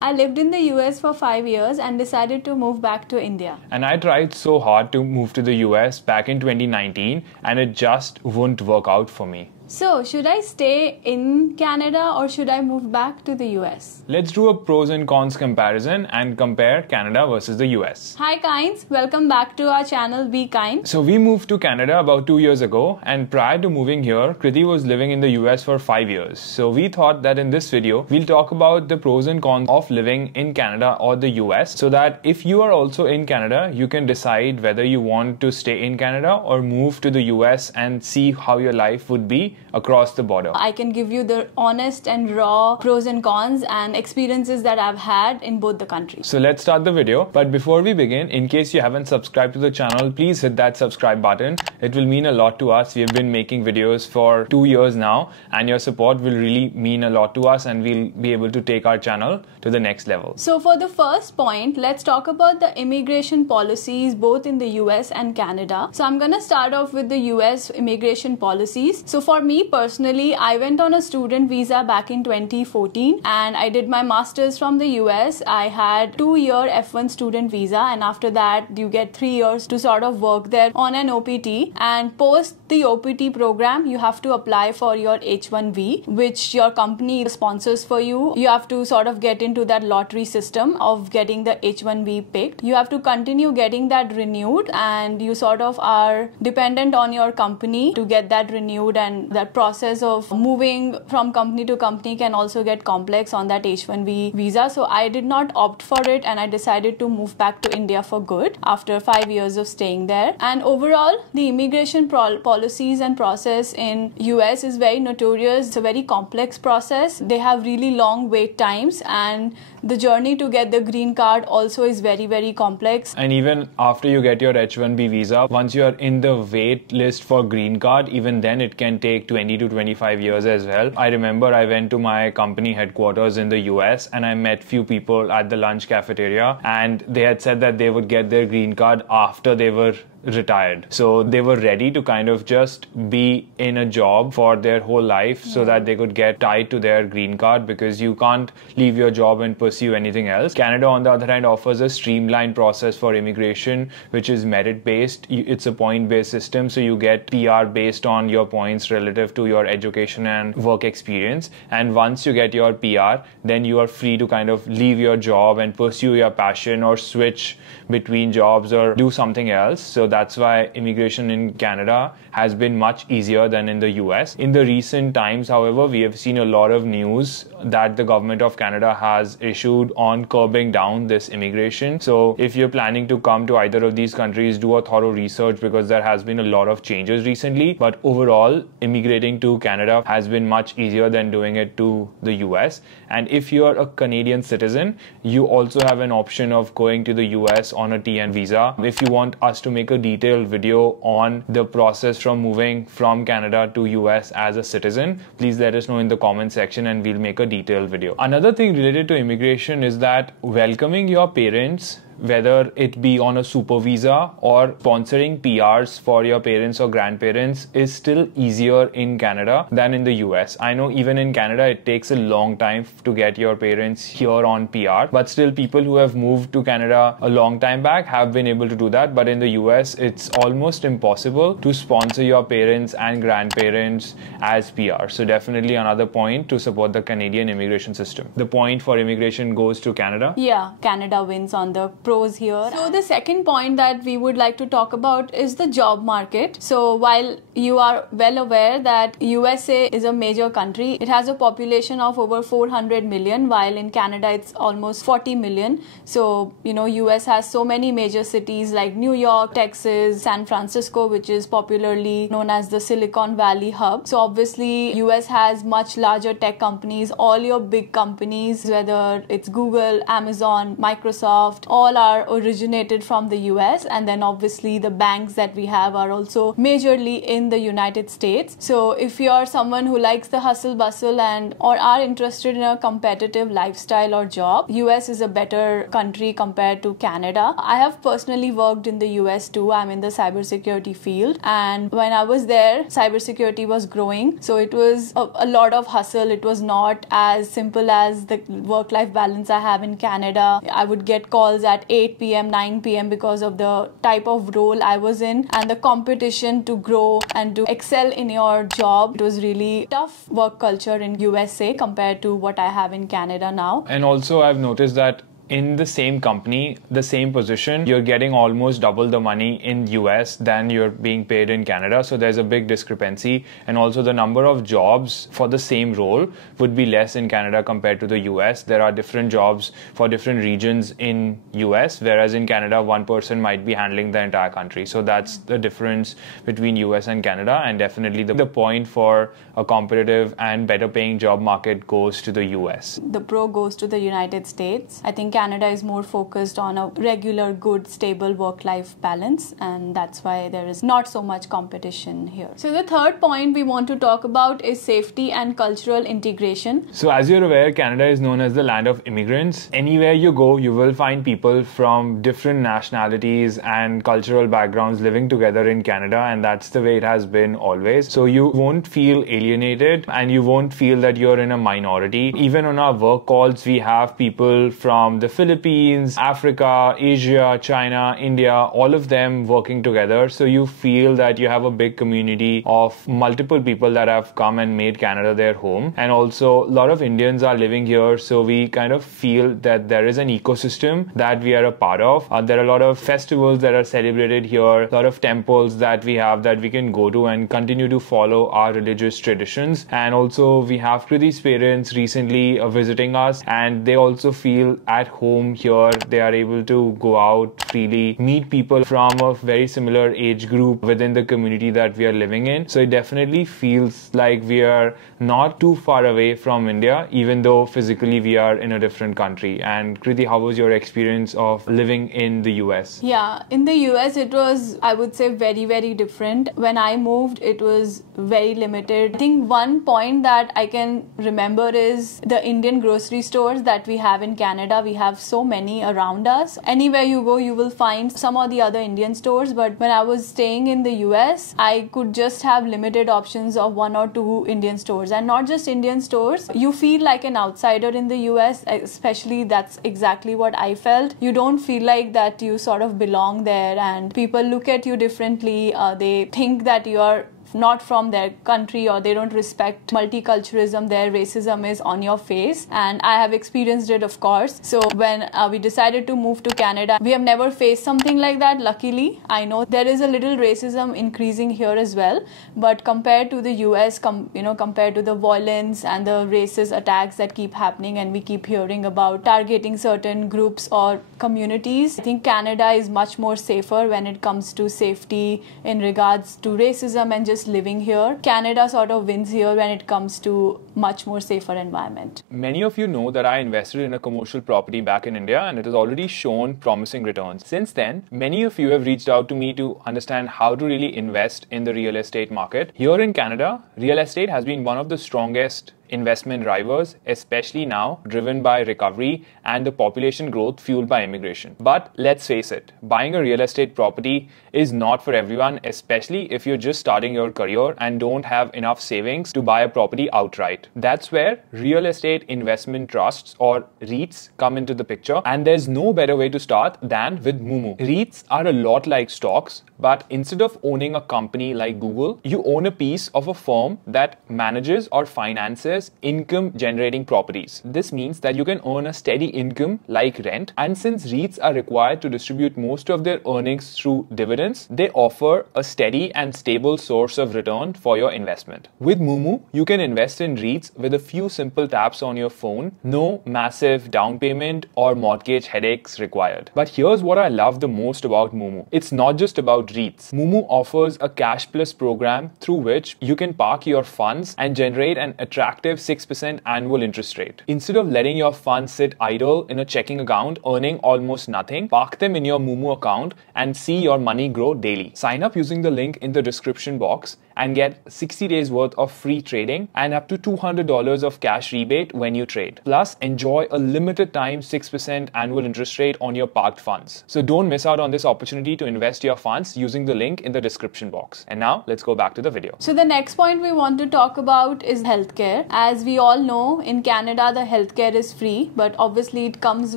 I lived in the US for 5 years and decided to move back to India. And I tried so hard to move to the US back in 2019 and it just wouldn't work out for me. So, should I stay in Canada or should I move back to the US? Let's do a pros and cons comparison and compare Canada versus the US. Hi Kinds, welcome back to our channel Be Kind. So we moved to Canada about 2 years ago, and prior to moving here, Kriti was living in the US for 5 years. So we thought that in this video, we'll talk about the pros and cons of living in Canada or the US, so that if you are also in Canada, you can decide whether you want to stay in Canada or move to the US and see how your life would be across the border. I can give you the honest and raw pros and cons and experiences that I've had in both the countries. So let's start the video. But before we begin, in case you haven't subscribed to the channel, please hit that subscribe button. It will mean a lot to us. We've been making videos for 2 years now, and your support will really mean a lot to us, and we'll be able to take our channel to the next level. So for the first point, let's talk about the immigration policies both in the US and Canada. So I'm gonna start off with the US immigration policies. So for me personally, I went on a student visa back in 2014 and I did my master's from the US. I had 2-year F1 student visa, and after that you get 3 years to sort of work there on an OPT, and post the OPT program you have to apply for your H1B, which your company sponsors for you. You have to sort of get into that lottery system of getting the H1B picked. You have to continue getting that renewed, and you sort of are dependent on your company to get that renewed, and that process of moving from company to company can also get complex on that H1B visa. So I did not opt for it, and I decided to move back to India for good after 5 years of staying there. And overall, the immigration policies and process in US is very notorious. It's a very complex process. They have really long wait times, and the journey to get the green card also is very, very complex. And even after you get your H1B visa, once you are in the wait list for green card, even then it can take 20 to 25 years as well. I remember I went to my company headquarters in the US and I met few people at the lunch cafeteria, and they had said that they would get their green card after they were retired. So they were ready to kind of just be in a job for their whole life so that they could get tied to their green card, because you can't leave your job and pursue anything else. Canada, on the other hand, offers a streamlined process for immigration, which is merit based. It's a point based system, so you get PR based on your points relative to your education and work experience. And once you get your PR, then you are free to kind of leave your job and pursue your passion or switch between jobs or do something else. So that's why immigration in Canada has been much easier than in the US. In the recent times, however, we have seen a lot of news that the government of Canada has issued on curbing down this immigration. So if you're planning to come to either of these countries, do a thorough research, because there has been a lot of changes recently. But overall, immigrating to Canada has been much easier than doing it to the US. And if you're a Canadian citizen, you also have an option of going to the US on a TN visa. If you want us to make a detailed video on the process from moving from Canada to US as a citizen, please let us know in the comment section and we'll make a detailed video. Another thing related to immigration is that welcoming your parents, whether it be on a super visa or sponsoring PRs for your parents or grandparents, is still easier in Canada than in the US. I know even in Canada it takes a long time to get your parents here on PR, but still people who have moved to Canada a long time back have been able to do that. But in the US it's almost impossible to sponsor your parents and grandparents as PR. So definitely another point to support the Canadian immigration system. The point for immigration goes to Canada. Yeah, Canada wins on the pros here. So the second point that we would like to talk about is the job market. So while you are well aware that USA is a major country, it has a population of over 400 million, while in Canada it's almost 40 million. So, you know, US has so many major cities like New York, Texas, San Francisco, which is popularly known as the Silicon Valley hub. So obviously US has much larger tech companies. All your big companies, whether it's Google, Amazon, Microsoft, all all are originated from the US, and then obviously the banks that we have are also majorly in the United States. So if you're someone who likes the hustle bustle and or are interested in a competitive lifestyle or job, US is a better country compared to Canada. I have personally worked in the US too. I'm in the cybersecurity field, and when I was there, cybersecurity was growing, so it was a lot of hustle. It was not as simple as the work-life balance I have in Canada. I would get calls at 8 p.m., 9 p.m. because of the type of role I was in, and the competition to grow and to excel in your job. It was really tough work culture in USA compared to what I have in Canada now. And also I've noticed that in the same company, the same position, you're getting almost double the money in US than you're being paid in Canada. So there's a big discrepancy. And also the number of jobs for the same role would be less in Canada compared to the US. There are different jobs for different regions in US, whereas in Canada, one person might be handling the entire country. So that's the difference between US and Canada. And definitely the point for a competitive and better paying job market goes to the US. The pro goes to the United States. I think Canada is more focused on a regular, good, stable work-life balance, and that's why there is not so much competition here. So the third point we want to talk about is safety and cultural integration. So as you're aware, Canada is known as the land of immigrants. Anywhere you go, you will find people from different nationalities and cultural backgrounds living together in Canada, and that's the way it has been always. So you won't feel alienated and you won't feel that you're in a minority. Even on our work calls, we have people from the Philippines, Africa, Asia, China, India, all of them working together. So you feel that you have a big community of multiple people that have come and made Canada their home. And also a lot of Indians are living here. So we kind of feel that there is an ecosystem that we are a part of. There are a lot of festivals that are celebrated here, a lot of temples that we have that we can go to and continue to follow our religious traditions. And also we have Kriti's parents recently visiting us, and they also feel at home here. They are able to go out freely, meet people from a very similar age group within the community that we are living in. So it definitely feels like we are not too far away from India, even though physically we are in a different country. And Kriti, how was your experience of living in the US? Yeah, in the US it was, I would say, very, very different. When I moved, it was very limited. I think one point that I can remember is the Indian grocery stores that we have in Canada. We have so many around us. Anywhere you go, you will find some or the other Indian stores. But when I was staying in the US, I could just have limited options of one or two Indian stores. And not just Indian stores. You feel like an outsider in the US, especially that's exactly what I felt. You don't feel like that you sort of belong there, and people look at you differently. They think that you're not from their country, or they don't respect multiculturalism. Their racism is on your face, and I have experienced it, of course. So when we decided to move to Canada, we have never faced something like that, luckily. I know there is a little racism increasing here as well, but compared to the US, compared to the violence and the racist attacks that keep happening, and we keep hearing about targeting certain groups or communities, I think Canada is much more safer when it comes to safety in regards to racism and just living here. Canada sort of wins here when it comes to much more safer environment. Many of you know that I invested in a commercial property back in India, and it has already shown promising returns. Since then, many of you have reached out to me to understand how to really invest in the real estate market. Here in Canada, real estate has been one of the strongest investment drivers, especially now driven by recovery and the population growth fueled by immigration. But let's face it, buying a real estate property is not for everyone, especially if you're just starting your career and don't have enough savings to buy a property outright. That's where real estate investment trusts, or REITs, come into the picture, and there's no better way to start than with Moomoo. REITs are a lot like stocks, but instead of owning a company like Google, you own a piece of a firm that manages or finances income generating properties. This means that you can earn a steady income like rent, and since REITs are required to distribute most of their earnings through dividends, they offer a steady and stable source of return for your investment. With Moomoo, you can invest in REITs with a few simple taps on your phone, no massive down payment or mortgage headaches required. But here's what I love the most about Moomoo. It's not just about REITs. Moomoo offers a cash plus program through which you can park your funds and generate an attractive attractive 6% annual interest rate. Instead of letting your funds sit idle in a checking account earning almost nothing, park them in your Moomoo account and see your money grow daily. Sign up using the link in the description box and get 60 days worth of free trading and up to $200 of cash rebate when you trade. Plus, enjoy a limited time 6% annual interest rate on your parked funds. So don't miss out on this opportunity to invest your funds using the link in the description box. And now let's go back to the video. So the next point we want to talk about is healthcare. As we all know, in Canada the healthcare is free, but obviously it comes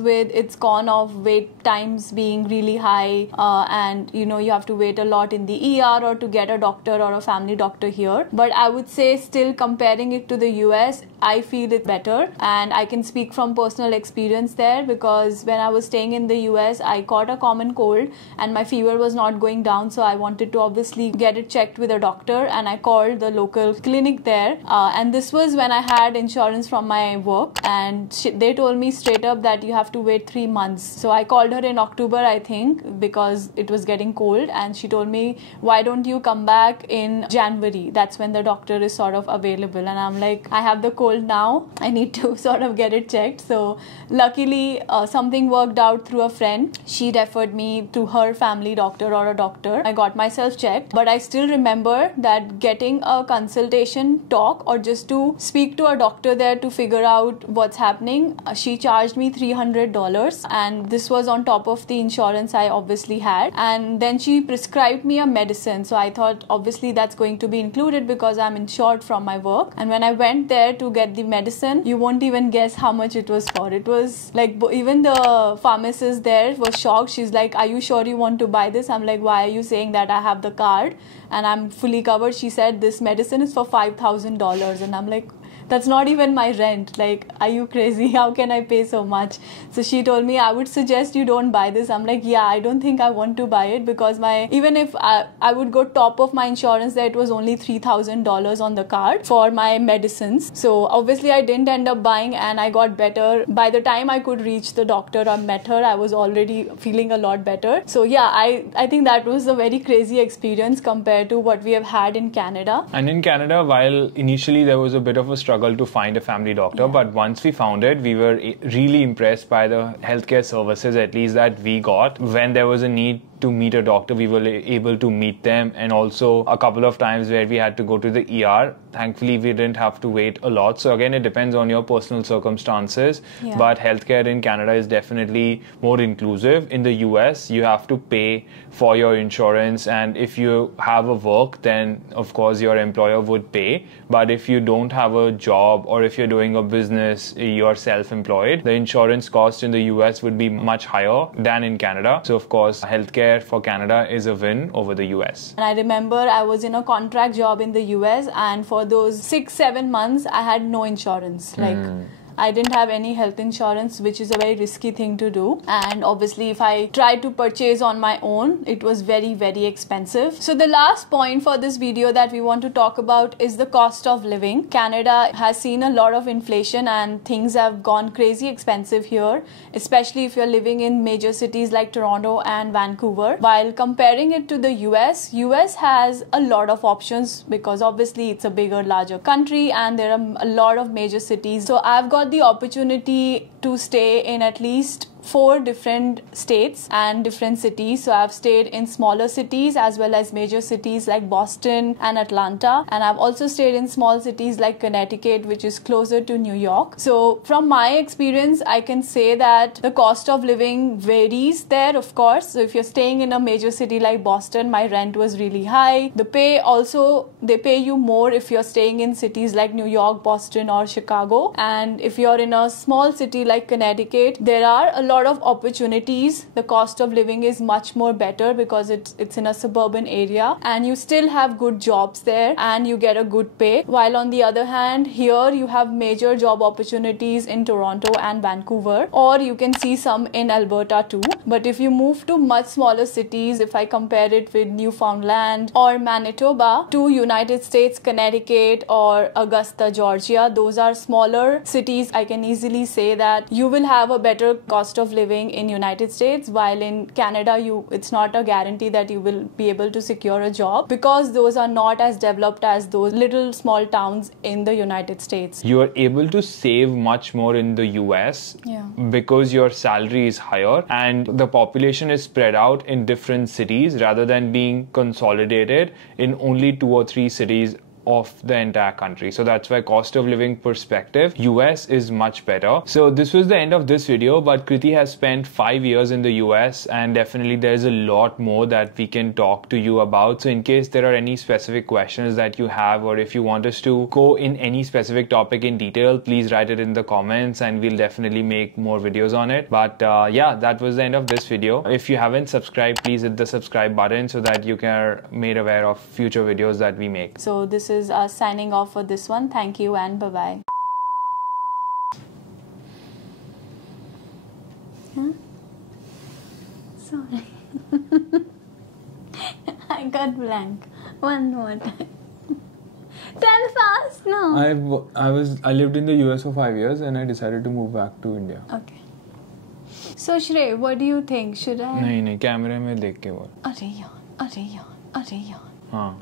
with its con of wait times being really high, and you have to wait a lot in the ER or to get a doctor or a family doctor here. But I would say still comparing it to the US, I feel it better, and I can speak from personal experience there because when I was staying in the US, I caught a common cold and my fever was not going down, so I wanted to obviously get it checked with a doctor, and I called the local clinic there, and this was when I had insurance from my work, and they told me straight up that you have to wait 3 months. So I called her in October, I think, because it was getting cold, and she told me, why don't you come back in January? That's when the doctor is sort of available. And I'm like, I have the cold now, I need to sort of get it checked. So luckily something worked out through a friend. She referred me to her family doctor or a doctor. I got myself checked, but I still remember that getting a consultation talk or just to speak to a doctor there to figure out what's happening, she charged me $300, and this was on top of the insurance I obviously had. And then she prescribed me a medicine, so I thought obviously that's going to be included because I'm insured from my work. And when I went there to get the medicine, you won't even guess how much it was for. It was like, even the pharmacist there was shocked. She's like, are you sure you want to buy this? I'm like, why are you saying that? I have the card and I'm fully covered. She said this medicine is for $5,000, and I'm like, that's not even my rent. Like, are you crazy? How can I pay so much? So she told me, I would suggest you don't buy this. I'm like, yeah, I don't think I want to buy it because even if I would go top of my insurance there, it was only $3,000 on the card for my medicines. So obviously I didn't end up buying, and I got better. By the time I could reach the doctor or met her, I was already feeling a lot better. So yeah, I think that was a very crazy experience compared to what we have had in Canada. And in Canada, while initially there was a bit of a struggle to find a family doctor, but once we found it, we were really impressed by the healthcare services, at least that we got. When there was a need to meet a doctor, we were able to meet them, and also a couple of times where we had to go to the ER, thankfully we didn't have to wait a lot. So again, it depends on your personal circumstances, but healthcare in Canada is definitely more inclusive. In the US, you have to pay for your insurance, and if you have a work, then of course your employer would pay. But if you don't have a job, or if you're doing a business, you're self-employed, the insurance cost in the US would be much higher than in Canada. So of course, healthcare for Canada is a win over the US. And I remember I was in a contract job in the US, and for those 6-7 months I had no insurance. I didn't have any health insurance, which is a very risky thing to do. And obviously, if I tried to purchase on my own, it was very, very expensive. So the last point for this video that we want to talk about is the cost of living. Canada has seen a lot of inflation and things have gone crazy expensive here, especially if you're living in major cities like Toronto and Vancouver. While comparing it to the US has a lot of options because obviously it's a bigger, larger country and there are a lot of major cities. So I've got the opportunity to stay in at least 4 different states and different cities. So I've stayed in smaller cities as well as major cities like Boston and Atlanta, and I've also stayed in small cities like Connecticut, which is closer to New York. So from my experience, I can say that the cost of living varies there, of course. So if you're staying in a major city like Boston, my rent was really high. The pay also, they pay you more if you're staying in cities like New York, Boston or Chicago. And if you're in a small city like Connecticut, there are a lot of opportunities. The cost of living is much more better because it's in a suburban area and you still have good jobs there and you get a good pay. While on the other hand, here you have major job opportunities in Toronto and Vancouver, or you can see some in Alberta too. But if you move to much smaller cities, if I compare it with Newfoundland or Manitoba to United States, Connecticut or Augusta, Georgia, those are smaller cities. I can easily say that you will have a better cost of of living in United States, while in Canada it's not a guarantee that you will be able to secure a job because those are not as developed as those little small towns in the United States. You are able to save much more in the US because your salary is higher and the population is spread out in different cities rather than being consolidated in only 2 or 3 cities of the entire country. So that's why cost of living perspective, US is much better. So this was the end of this video, but Kriti has spent 5 years in the US and definitely there's a lot more that we can talk to you about. So in case there are any specific questions that you have, or if you want us to go in any specific topic in detail, please write it in the comments and we'll definitely make more videos on it. But yeah, that was the end of this video. If you haven't subscribed, please hit the subscribe button so that you are made aware of future videos that we make. So this is us signing off for this one. Thank you and bye-bye. Huh? Sorry. I got blank. One more time. Tell fast now. I lived in the US for 5 years and I decided to move back to India. Okay. So Shrey, what do you think? Should I? नहीं, कैमरे में देख के बोल. अरे यार. हाँ.